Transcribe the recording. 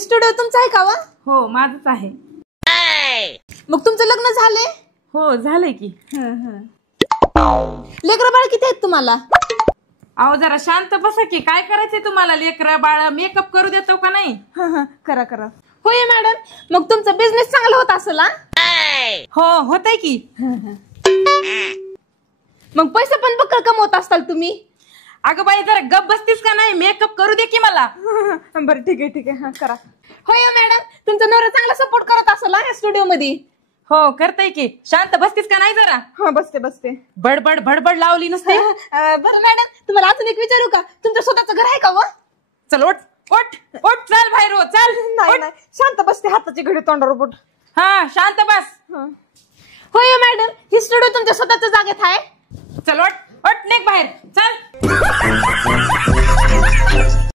Studio तुमचा आहे का वा? हो माझंच आहे. मग तुमचं लग्न झाले? हो झालंय की. लेकरं बाळ किती आहेत तुम्हाला? अहो जरा शांत बसा की. काय करायचंय तुम्हाला? लेकरा बाळा मेकअप करू देतो का नाही? करा करा. होय मॅडम, मग तुमचा बिझनेस चांगला होत असेल? हो होतय की. मग पैसे पण बक्कळ कमवत असताल तुम्ही? अगं बाई जरा गप बसतीस का नाही? मेकअप करू दे की मला. बरं ठीक आहे ठीक आहे, करा. होय मॅडम, तुमचा नवरा चांगला सपोर्ट करत असेल या स्टुडिओ मध्ये? हो करतय की. शांत बसतीस का नाही जरा? हा बसते बसते. बडबड भडबड लावली नसते. बरं मॅडम, तुम्हाला अजून एक विचारू का? तुमचं स्वतःचं घर आहे का व? चल ओट ओट ओट, चल बाहेर हो चल. नाही नाही, शांत बसते, हाताची घडी तोंडावर बोट. हा शांत बस. होय मॅडम, ही स्टुडिओ तुमच्या स्वतःच्या जागेत आहे? चल ओट ओट, निघ बाहेर चल.